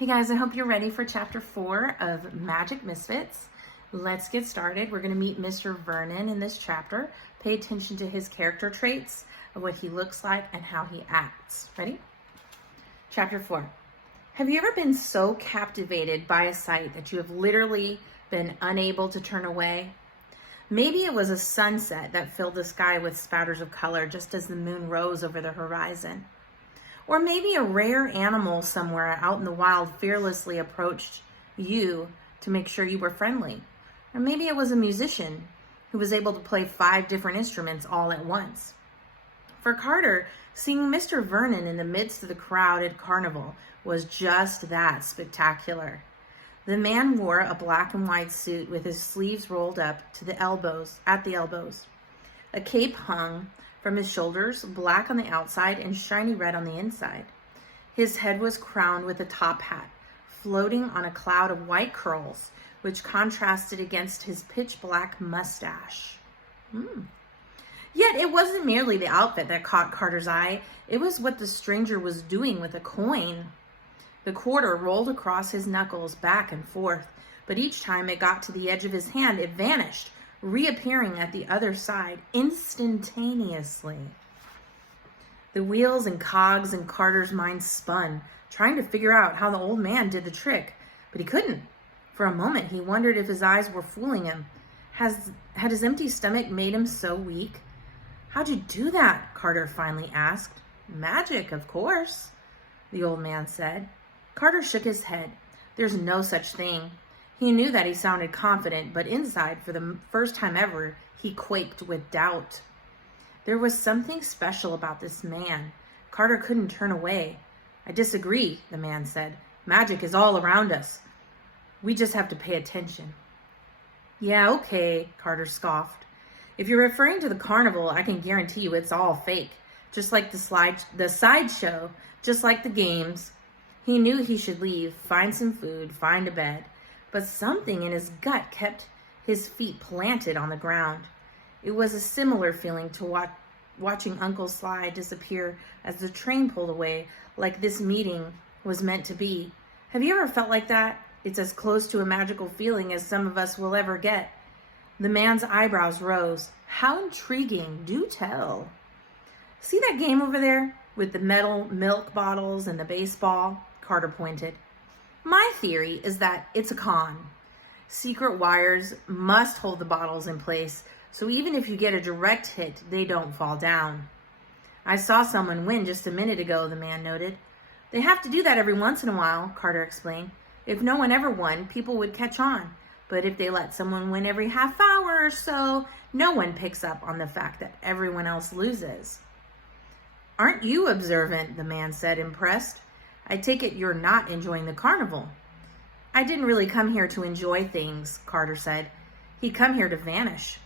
Hey guys, I hope you're ready for chapter 4 of Magic Misfits. Let's get started. We're going to meet Mr. Vernon in this chapter. Pay attention to his character traits, of what he looks like, and how he acts. Ready? Chapter 4. Have you ever been so captivated by a sight that you have literally been unable to turn away? Maybe it was a sunset that filled the sky with spatters of color just as the moon rose over the horizon. Or maybe a rare animal somewhere out in the wild fearlessly approached you to make sure you were friendly. Or maybe it was a musician who was able to play 5 different instruments all at once. For Carter, seeing Mr. Vernon in the midst of the crowded carnival was just that spectacular. The man wore a black and white suit with his sleeves rolled up to the elbows, at the elbows. A cape hung from his shoulders, black on the outside and shiny red on the inside. His head was crowned with a top hat, floating on a cloud of white curls, which contrasted against his pitch black mustache. Yet it wasn't merely the outfit that caught Carter's eye. It was what the stranger was doing with a coin. The quarter rolled across his knuckles back and forth, but each time it got to the edge of his hand, it vanished, reappearing at the other side instantaneously. The wheels and cogs in Carter's mind spun, trying to figure out how the old man did the trick, but he couldn't. For a moment, he wondered if his eyes were fooling him. Had his empty stomach made him so weak? "How'd you do that?" Carter finally asked. "Magic, of course," the old man said. Carter shook his head. There's no such thing. He knew that he sounded confident, but inside, for the first time ever, he quaked with doubt. There was something special about this man. Carter couldn't turn away. "I disagree," the man said. "Magic is all around us. We just have to pay attention." "Yeah, okay," Carter scoffed. "If you're referring to the carnival, I can guarantee you it's all fake. Just like the sideshow, just like the games." He knew he should leave, find some food, find a bed. But something in his gut kept his feet planted on the ground. It was a similar feeling to watching Uncle Sly disappear as the train pulled away, like this meeting was meant to be. Have you ever felt like that? It's as close to a magical feeling as some of us will ever get. The man's eyebrows rose. "How intriguing. Do tell." "See that game over there with the metal milk bottles and the baseball?" Carter pointed. "My theory is that it's a con. Secret wires must hold the bottles in place, so even if you get a direct hit, they don't fall down." "I saw someone win just a minute ago," the man noted. "They have to do that every once in a while," Carter explained. "If no one ever won, people would catch on. But if they let someone win every half hour or so, no one picks up on the fact that everyone else loses." "Aren't you observant?" the man said, impressed. "I take it you're not enjoying the carnival." "I didn't really come here to enjoy things," Carter said. "He'd come here to vanish.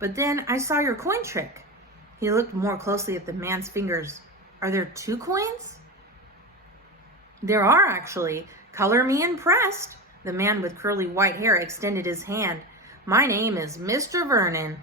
But then I saw your coin trick." He looked more closely at the man's fingers. "Are there 2 coins?" "There are, actually. Color me impressed." The man with curly white hair extended his hand. "My name is Mr. Vernon."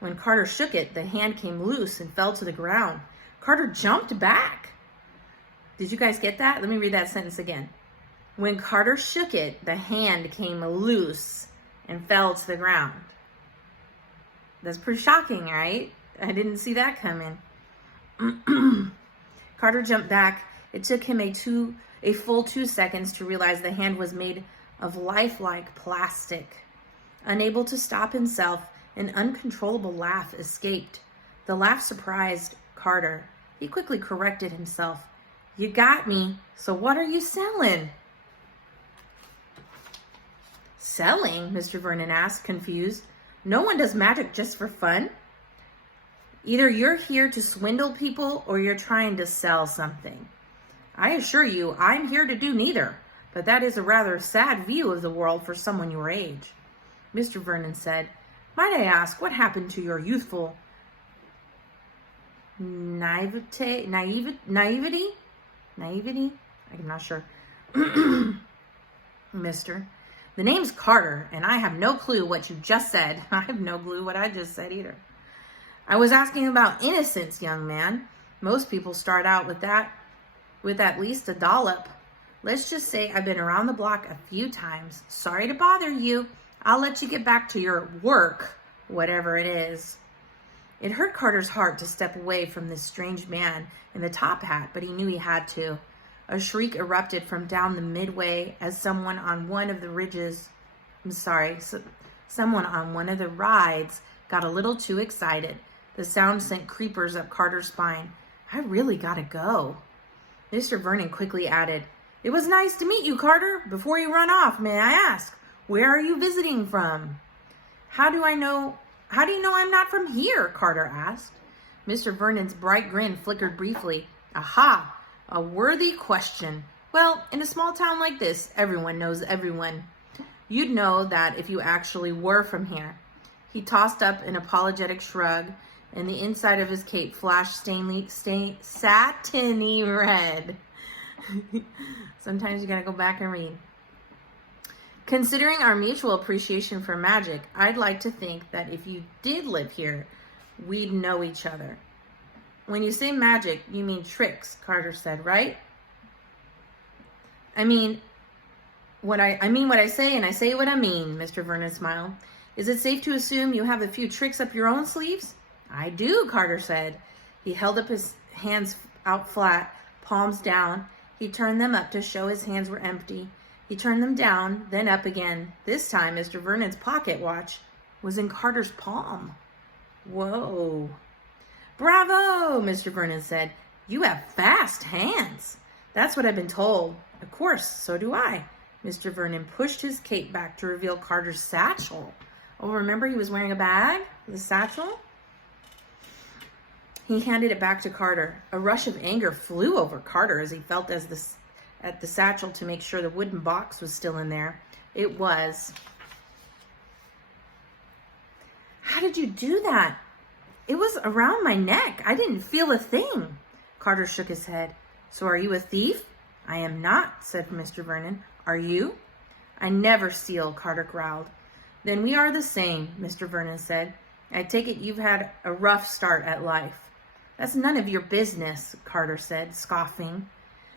When Carter shook it, the hand came loose and fell to the ground. Carter jumped back. Did you guys get that? Let me read that sentence again. When Carter shook it, the hand came loose and fell to the ground. That's pretty shocking, right? I didn't see that coming. Carter jumped back. It took him a full 2 seconds to realize the hand was made of lifelike plastic. Unable to stop himself, an uncontrollable laugh escaped. The laugh surprised Carter. He quickly corrected himself. "You got me. So what are you selling?" "Selling?" Mr. Vernon asked, confused. "No one does magic just for fun. Either you're here to swindle people or you're trying to sell something. I assure you, I'm here to do neither, but that is a rather sad view of the world for someone your age." Mr. Vernon said, "Might I ask what happened to your youthful naivety? I'm not sure." "Mister, the name's Carter, and I have no clue what you just said." "I have no clue what I just said either." "I was asking about innocence, young man. Most people start out with at least a dollop. Let's just say I've been around the block a few times. Sorry to bother you. I'll let you get back to your work, whatever it is. It hurt Carter's heart to step away from this strange man in the top hat, but he knew he had to. A shriek erupted from down the midway as someone on one of the rides got a little too excited. The sound sent creepers up Carter's spine. I really gotta go. Mr. Vernon quickly added, "It was nice to meet you, Carter. Before you run off, may I ask, where are you visiting from?" How do you know I'm not from here?" Carter asked. Mr. Vernon's bright grin flickered briefly. Aha, a worthy question. Well, in a small town like this, everyone knows everyone. You'd know that if you actually were from here. He tossed up an apologetic shrug, and the inside of his cape flashed satiny red. Sometimes you gotta go back and read. Considering our mutual appreciation for magic, I'd like to think that if you did live here, we'd know each other. When you say magic, you mean tricks, Carter said, right? I mean what I say, and I say what I mean, Mr. Vernon smiled. Is it safe to assume you have a few tricks up your own sleeves? I do, Carter said. He held up his hands out flat, palms down. He turned them up to show his hands were empty. He turned them down, then up again. This time, Mr. Vernon's pocket watch was in Carter's palm. Whoa. Bravo, Mr. Vernon said. You have fast hands. That's what I've been told. Of course, so do I. Mr. Vernon pushed his cape back to reveal Carter's satchel. Oh, remember he was wearing a bag? The satchel? He handed it back to Carter. A rush of anger flew over Carter as he felt at the satchel to make sure the wooden box was still in there. It was. How did you do that? It was around my neck. I didn't feel a thing. Carter shook his head. So are you a thief? I am not, said Mr. Vernon. Are you? I never steal, Carter growled. Then we are the same, Mr. Vernon said. I take it you've had a rough start at life. That's none of your business, Carter said, scoffing.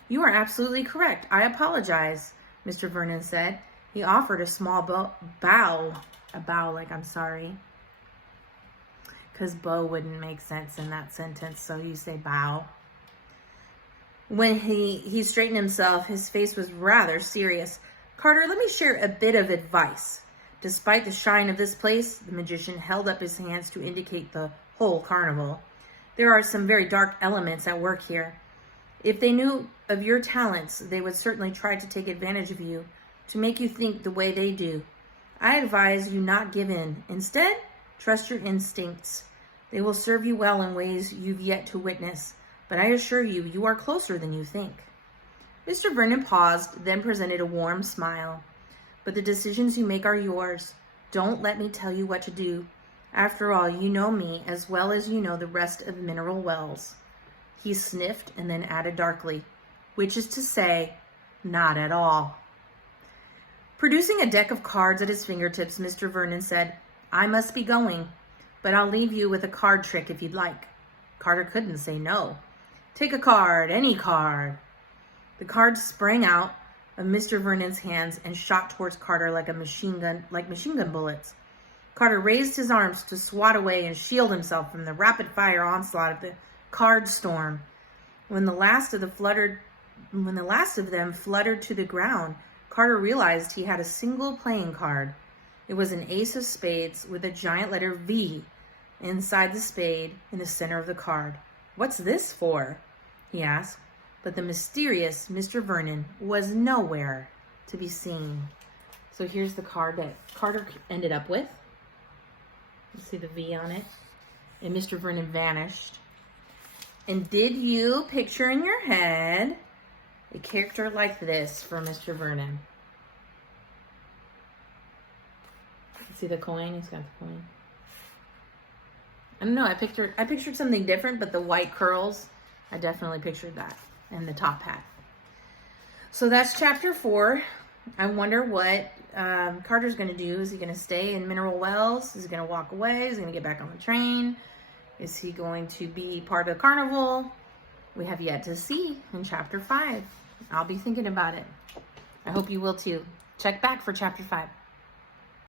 You are absolutely correct. I apologize, Mr. Vernon said. He offered a small bow. A bow like I'm sorry. Because bow wouldn't make sense in that sentence, so you say bow. When he straightened himself, his face was rather serious. Carter, let me share a bit of advice. Despite the shine of this place, the magician held up his hands to indicate the whole carnival. There are some very dark elements at work here. If they knew of your talents, they would certainly try to take advantage of you, to make you think the way they do. I advise you not give in. Instead, trust your instincts. They will serve you well in ways you've yet to witness, but I assure you, you are closer than you think. Mr. Vernon paused, then presented a warm smile. But the decisions you make are yours. Don't let me tell you what to do. After all, you know me as well as you know the rest of Mineral Wells. He sniffed and then added darkly, which is to say, not at all. Producing a deck of cards at his fingertips, Mr. Vernon said, I must be going, but I'll leave you with a card trick if you'd like. Carter couldn't say no. Take a card, any card. The card sprang out of Mr. Vernon's hands and shot towards Carter like machine gun bullets. Carter raised his arms to swat away and shield himself from the rapid-fire onslaught of the card storm. When the last of them fluttered to the ground, Carter realized he had a single playing card. It was an ace of spades with a giant letter V inside the spade in the center of the card. What's this for? He asked, but the mysterious Mr. Vernon was nowhere to be seen. So here's the card that Carter ended up with. You see the V on it. And Mr. Vernon vanished. And did you picture in your head a character like this for Mr. Vernon? See the coin? He's got the coin. I don't know. I pictured something different, but the white curls, I definitely pictured that, and the top hat. So that's chapter 4. I wonder what Carter's going to do. Is he going to stay in Mineral Wells? Is he going to walk away? Is he going to get back on the train? Is he going to be part of the carnival? We have yet to see in chapter 5. I'll be thinking about it. I hope you will too. Check back for chapter 5.